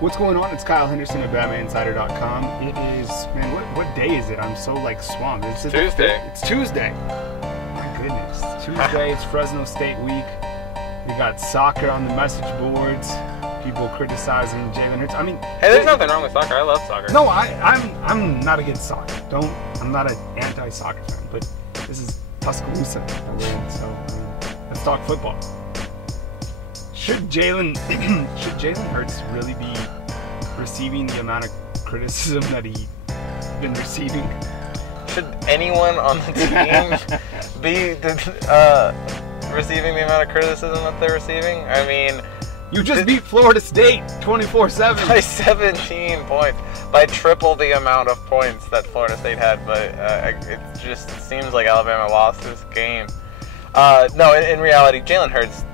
What's going on? It's Kyle Henderson of BatmanInsider.com. It is, man, what day is it? I'm so swamped. It's Tuesday. It's Tuesday. My goodness. Tuesday, it's Fresno State week. We got soccer on the message boards. People criticizing Jalen Hurts. I mean, hey, there's nothing wrong with soccer. I love soccer. No, I'm not against soccer. I'm not an anti-soccer fan, but this is Tuscaloosa that we're in, so let's talk football. Should Jalen Hurts really be receiving the amount of criticism that he's been receiving? Should anyone on the team be receiving the amount of criticism that they're receiving? I mean, you just beat Florida State 24-7 by 17 points, by triple the amount of points that Florida State had. But it just seems like Alabama lost this game. No, in reality, Jalen Hurts,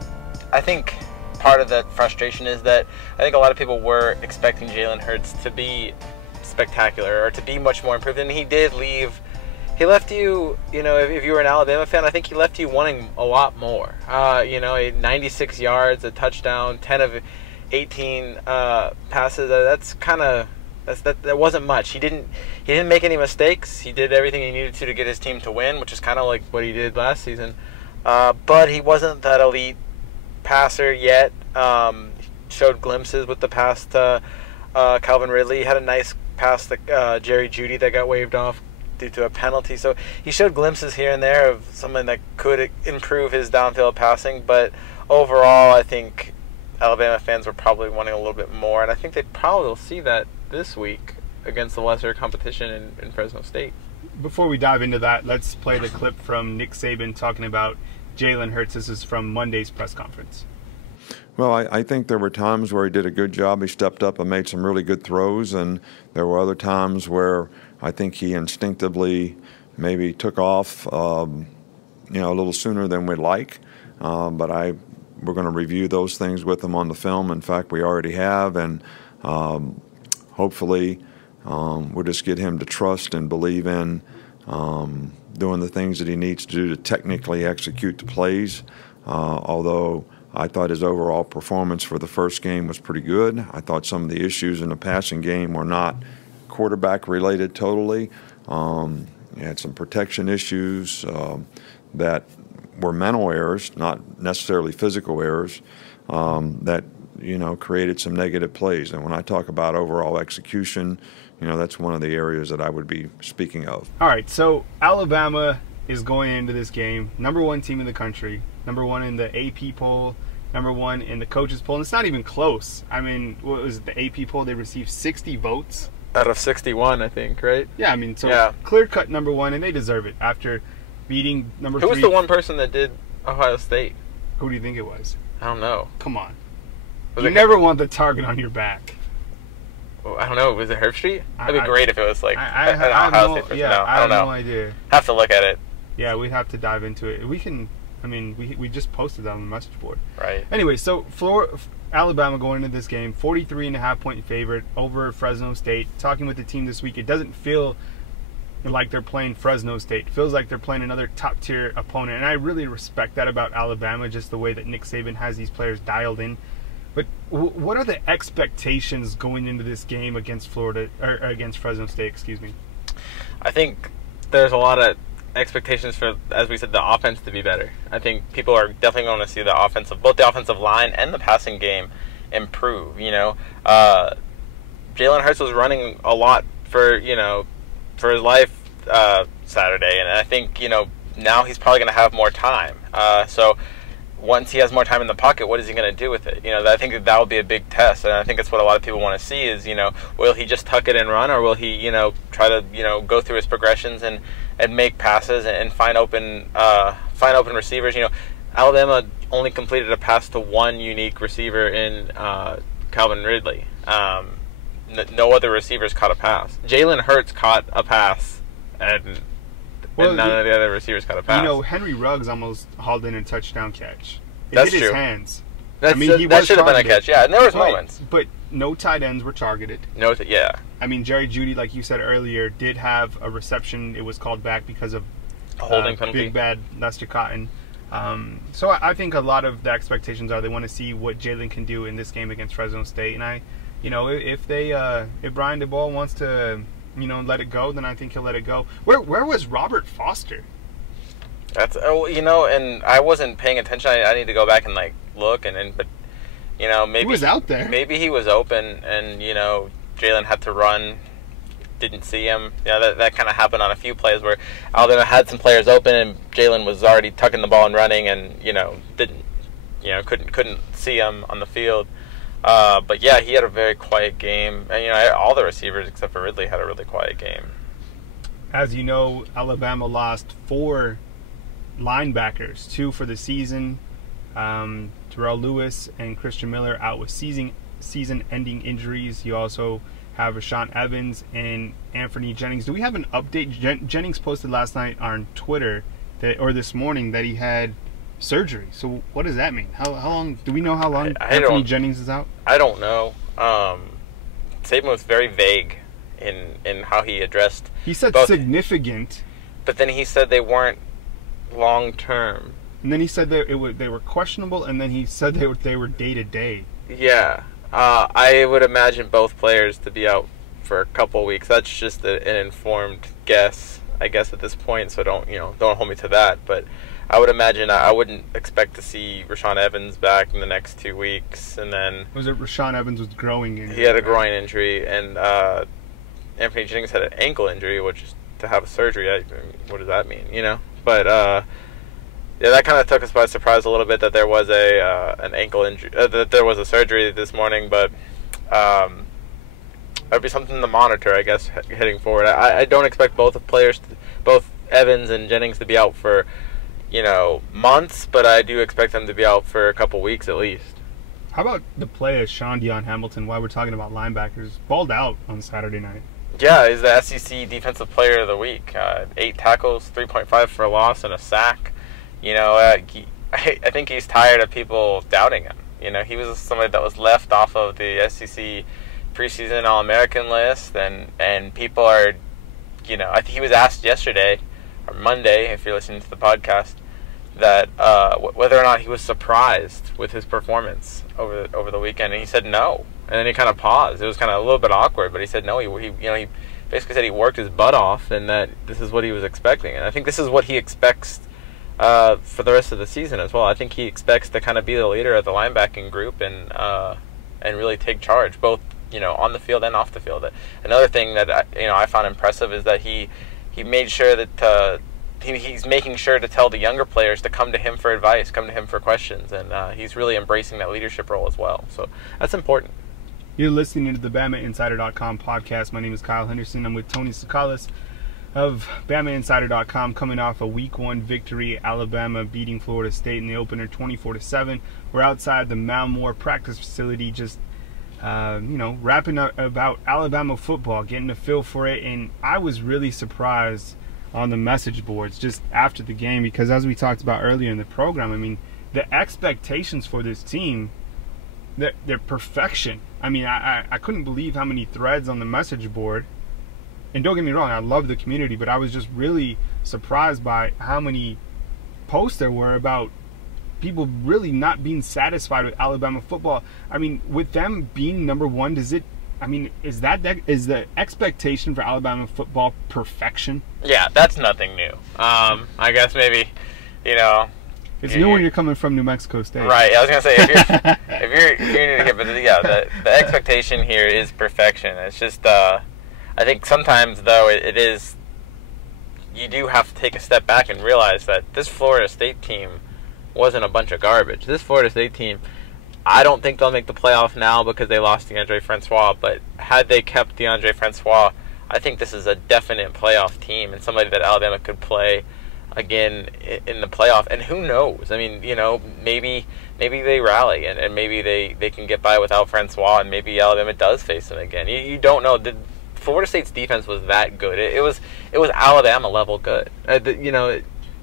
I think part of the frustration is that I think a lot of people were expecting Jalen Hurts to be spectacular or to be much more improved, and he did leave. He left you, if you were an Alabama fan, I think he left you wanting a lot more. 96 yards, a touchdown, 10 of 18 passes. That wasn't much. He didn't make any mistakes. He did everything he needed to get his team to win, which is kind of like what he did last season. But he wasn't that elite passer yet. Showed glimpses with the pass to Calvin Ridley. He had a nice pass to Jerry Jeudy that got waved off due to a penalty. So he showed glimpses here and there of something that could improve his downfield passing. But overall, I think Alabama fans were probably wanting a little bit more, and I think they probably will see that this week against the lesser competition in Fresno State. Before we dive into that, let's play the clip from Nick Saban talking about Jalen Hurts. This is from Monday's press conference. Well, I think there were times where he did a good job. He stepped up and made some really good throws, and there were other times where I think he instinctively maybe took off, a little sooner than we'd like. But we're going to review those things with him on the film. In fact, we already have, and hopefully we'll just get him to trust and believe in doing the things that he needs to do to technically execute the plays. Although I thought his overall performance for the first game was pretty good. I thought some of the issues in the passing game were not quarterback related totally. He had some protection issues that were mental errors, not necessarily physical errors, that created some negative plays. And when I talk about overall execution, that's one of the areas that I would be speaking of. All right, so Alabama is going into this game, #1 team in the country, #1 in the AP poll, #1 in the coaches poll, and it's not even close. I mean, what was it, the AP poll? They received 60 votes. Out of 61, I think, right? Yeah, I mean, so clear-cut #1, and they deserve it after beating #3. Who was the one person that did Ohio State? Who do you think it was? I don't know. Come on. You never want the target on your back. Well, I don't know. Was it Herbstreit? That'd be great if it was like I have no idea. Have to look at it. Yeah, we'd have to dive into it. We can. I mean, we just posted that on the message board. Right. Anyway, so Alabama going into this game, 43.5-point favorite over Fresno State. Talking with the team this week, it doesn't feel like they're playing Fresno State. It feels like they're playing another top-tier opponent, and I really respect that about Alabama, just the way that Nick Saban has these players dialed in. But what are the expectations going into this game against against Fresno State? Excuse me. I think there's a lot of expectations for, as we said, the offense to be better. I think people are definitely going to see both the offensive line and the passing game improve. Jalen Hurts was running a lot for his life Saturday, and I think now he's probably going to have more time. So once he has more time in the pocket, what is he going to do with it? I think that will be a big test, and I think that's what a lot of people want to see is, will he just tuck it and run, or will he, try to, go through his progressions and make passes and find open receivers. Alabama only completed a pass to one unique receiver in Calvin Ridley. No other receivers caught a pass. Jalen Hurts caught a pass, and none of the other receivers caught a pass. Henry Ruggs almost hauled in a touchdown catch. It That's hit true. His hands. That should have been a catch, yeah. And there was moments. But no tight ends were targeted. I mean, Jerry Jeudy, like you said earlier, did have a reception. It was called back because of a holding penalty. Big bad Lester Cotton. So I think a lot of the expectations are they want to see what Jalen can do in this game against Fresno State, and I you know, if Brian DeBoer wants to, you know, let it go, then I think he'll let it go. Where was Robert Foster? That's you know, and I wasn't paying attention. I need to go back and like look but you know, maybe he was out there. Maybe he was open, and you know, Jalen had to run. Didn't see him. You know, that kind of happened on a few plays where Alabama had some players open and Jalen was already tucking the ball and running, and you know couldn't see him on the field. But yeah, he had a very quiet game, and you know all the receivers except for Ridley had a really quiet game. As you know, Alabama lost 4 linebackers, 2 for the season. Terrell Lewis and Christian Miller out with season-ending injuries. You also have Rashaan Evans and Anthony Jennings. Do we have an update? Jennings posted last night on Twitter or this morning that he had surgery. So what does that mean? How long? Do we know how long Anthony Jennings is out? I don't know. Saban was very vague in how he addressed. He said both, significant, but then he said they weren't long term. And then he said they were questionable, and then he said they were day to day. Yeah. I would imagine both players to be out for a couple weeks. That's just an informed guess, I guess, at this point. So don't hold me to that. But I would imagine I wouldn't expect to see Rashaan Evans back in the next 2 weeks. And then was it Rashaan Evans was growing injury? He had a groin injury, and Anthony Jennings had an ankle injury, which is to have a surgery. What does that mean? You know, but. Yeah, that kind of took us by surprise a little bit that there was an ankle injury, that there was a surgery this morning. But that'd be something to monitor, I guess, heading forward. I don't expect both Evans and Jennings to be out for, you know, months, but I do expect them to be out for a couple weeks at least. How about the play of Sean Dion Hamilton? While we're talking about linebackers, balled out on Saturday night. Yeah, he's the SEC Defensive Player of the Week. 8 tackles, 3.5 for a loss, and a sack. You know, I think he's tired of people doubting him. You know, he was somebody that was left off of the SEC preseason All-American list, and people are, you know, I think he was asked yesterday, or Monday, if you're listening to the podcast, that whether or not he was surprised with his performance over the weekend, and he said no. And then he kind of paused. It was kind of a little bit awkward, but he said no. He basically said he worked his butt off, and that this is what he was expecting. And I think this is what he expects for the rest of the season as well. I think he expects to kind of be the leader of the linebacking group and really take charge, both, you know, on the field and off the field. Another thing that I found impressive is that he made sure that he's making sure to tell the younger players to come to him for advice, come to him for questions, and he's really embracing that leadership role as well. So that's important. You're listening to the BamaInsider.com podcast. My name is Kyle Henderson. I'm with Tony Tsoukalas of BamaInsider.com, coming off a Week 1 victory. Alabama beating Florida State in the opener 24-7. We're outside the Malmore practice facility, just rapping about Alabama football, getting a feel for it. And I was really surprised on the message boards just after the game, because as we talked about earlier in the program, I mean, the expectations for this team, they're perfection. I mean, I couldn't believe how many threads on the message board. And don't get me wrong, I love the community, but I was just really surprised by how many posts there were about people really not being satisfied with Alabama football. I mean, with them being number 1, is the expectation for Alabama football perfection? Yeah, that's nothing new. I guess maybe, you know, it's new when you're coming from New Mexico State. Right. I was gonna say if you're new to here, but yeah, the expectation here is perfection. It's just I think sometimes, though, it is, you do have to take a step back and realize that this Florida State team wasn't a bunch of garbage. This Florida State team, I don't think they'll make the playoff now because they lost DeAndre Francois, but had they kept DeAndre Francois, I think this is a definite playoff team and somebody that Alabama could play again in the playoff. And who knows? I mean, you know, maybe they rally and maybe they can get by without Francois, and maybe Alabama does face them again. You don't know. Florida State's defense was that good. It was Alabama level good.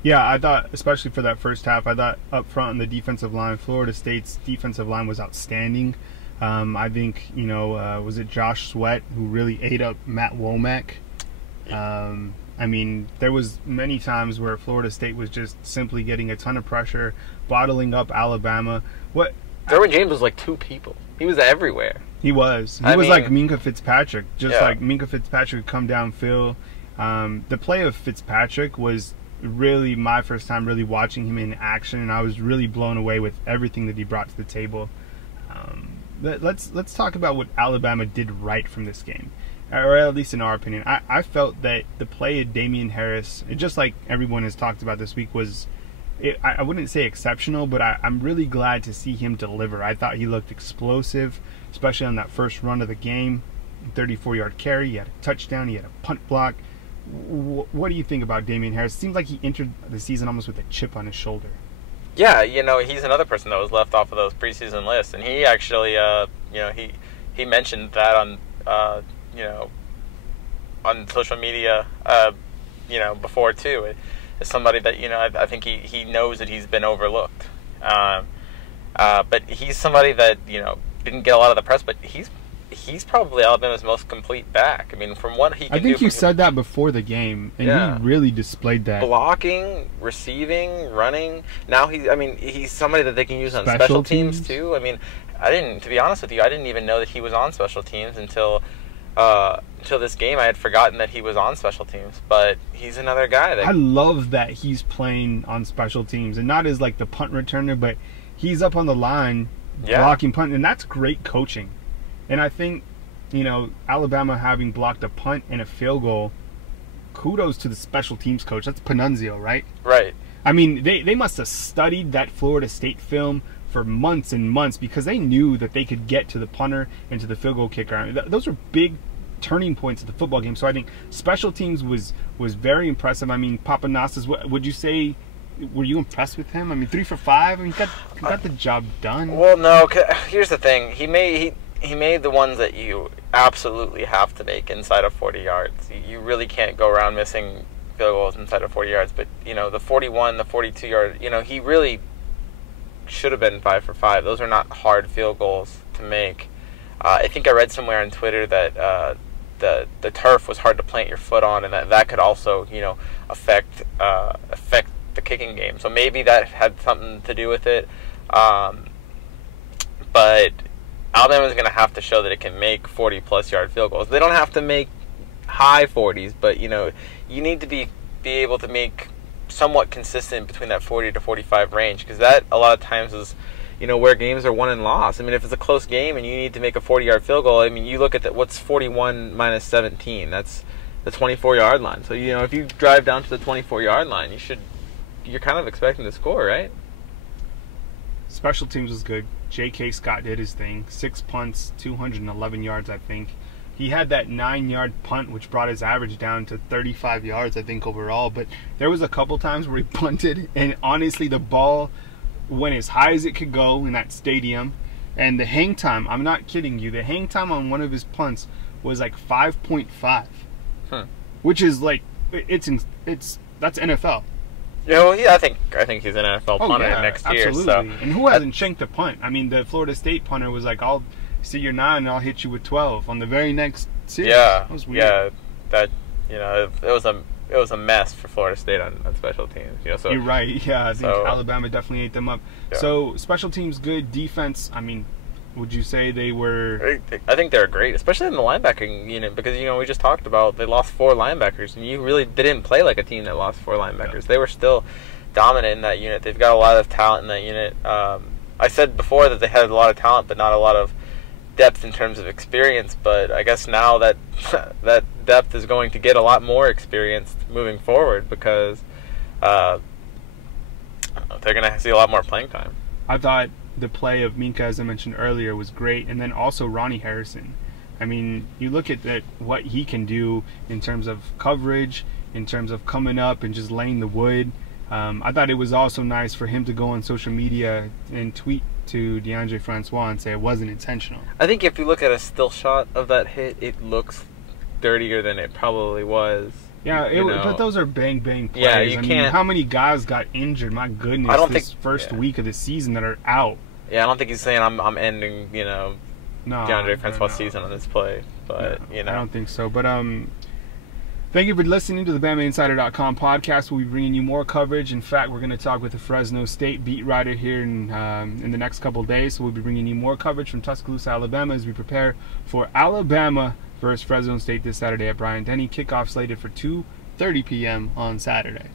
Yeah, I thought, especially for that first half, I thought up front on the defensive line, Florida State's defensive line was outstanding. I think, was it Josh Sweat who really ate up Matt Womack? I mean, there was many times where Florida State was just simply getting a ton of pressure, bottling up Alabama. Derwin James was like 2 people. He was everywhere. He was. He was like Minkah Fitzpatrick. Just like Minkah Fitzpatrick would come downfield. The play of Fitzpatrick was really my first time really watching him in action, and I was really blown away with everything that he brought to the table. Let's talk about what Alabama did right from this game, or at least in our opinion. I felt that the play of Damian Harris, just like everyone has talked about this week, was I wouldn't say exceptional, but I'm really glad to see him deliver. I thought he looked explosive, especially on that first run of the game. 34-yard carry, he had a touchdown, he had a punt block. What do you think about Damian Harris? It seems like he entered the season almost with a chip on his shoulder. Yeah, he's another person that was left off of those preseason lists, and he actually, he mentioned that on, on social media, before too. As somebody that I think he knows that he's been overlooked, but he's somebody that didn't get a lot of the press, but he's probably Alabama's most complete back. I mean, from what he can do. I think you said that before the game, and he really displayed that. Blocking, receiving, running. Now he's somebody that they can use on special teams too. I mean, to be honest with you, I didn't even know that he was on special teams until this game. I had forgotten that he was on special teams, but he's another guy that... I love that he's playing on special teams, and not as like the punt returner, but he's up on the line blocking punt, and that's great coaching. And I think, Alabama having blocked a punt and a field goal, kudos to the special teams coach. That's Panunzio, right? Right. I mean, they must have studied that Florida State film for months and months, because they knew that they could get to the punter and to the field goal kicker. I mean, those were big turning points of the football game. So I think special teams was very impressive. I mean, Papanastas, would you say, were you impressed with him? I mean, 3 for 5. I mean, he got the job done. Well, no. Here's the thing. He made the ones that you absolutely have to make inside of 40 yards. You really can't go around missing field goals inside of 40 yards. But the 41, the 42-yard, he really should have been 5 for 5. Those are not hard field goals to make. I think I read somewhere on Twitter that the turf was hard to plant your foot on, and that could also affect the kicking game. So maybe that had something to do with it. But Alabama's going to have to show that it can make 40-plus yard field goals. They don't have to make high 40s, but you need to be able to make somewhat consistent between that 40 to 45 range, because that a lot of times is where games are won and lost. I mean, if it's a close game and you need to make a 40-yard field goal, I mean, you look at what's 41 minus 17. That's the 24-yard line. So if you drive down to the 24-yard line, you're kind of expecting to score, right? Special teams was good. J.K. Scott did his thing. 6 punts, 211 yards, I think. He had that 9-yard punt, which brought his average down to 35 yards, I think, overall. But there was a couple times where he punted, and honestly, the ball went as high as it could go in that stadium. And the hang time, I'm not kidding you, the hang time on one of his punts was like 5.5. Which is like, that's NFL. Yeah, well, I think he's an NFL punter next year. Absolutely. So. And who hasn't shanked a punt? I mean, the Florida State punter was like, I'll see your 9 and I'll hit you with 12 on the very next series. Yeah, that was weird. Yeah, that it was a mess for Florida State on special teams. So you're right. Yeah, I think Alabama definitely ate them up. Yeah. So special teams good, defense. I mean, would you say they were? I think they're great, especially in the linebacking unit, because we just talked about they lost 4 linebackers, and they didn't play like a team that lost 4 linebackers. Yeah. They were still dominant in that unit. They've got a lot of talent in that unit. I said before that they had a lot of talent, but not a lot of depth in terms of experience. But I guess now that that depth is going to get a lot more experience moving forward, because they're going to see a lot more playing time. I thought the play of Minkah, as I mentioned earlier, was great, and then also Ronnie Harrison. I mean, you look at what he can do in terms of coverage, in terms of coming up and just laying the wood. I thought it was also nice for him to go on social media and tweet to DeAndre Francois and say it wasn't intentional. I think if you look at a still shot of that hit, it looks dirtier than it probably was. Yeah, but those are bang plays. Yeah, you I can't. mean, how many guys got injured? My goodness, I don't this think, first week of the season that are out. Yeah, I don't think he's saying I'm ending DeAndre Francois' season on this play, but I don't think so. But Thank you for listening to the BamaInsider.com podcast. We'll be bringing you more coverage. In fact, we're going to talk with the Fresno State beat writer here in the next couple of days. So we'll be bringing you more coverage from Tuscaloosa, Alabama, as we prepare for Alabama versus Fresno State this Saturday at Bryant-Denny. Kickoff slated for 2:30 p.m. on Saturday.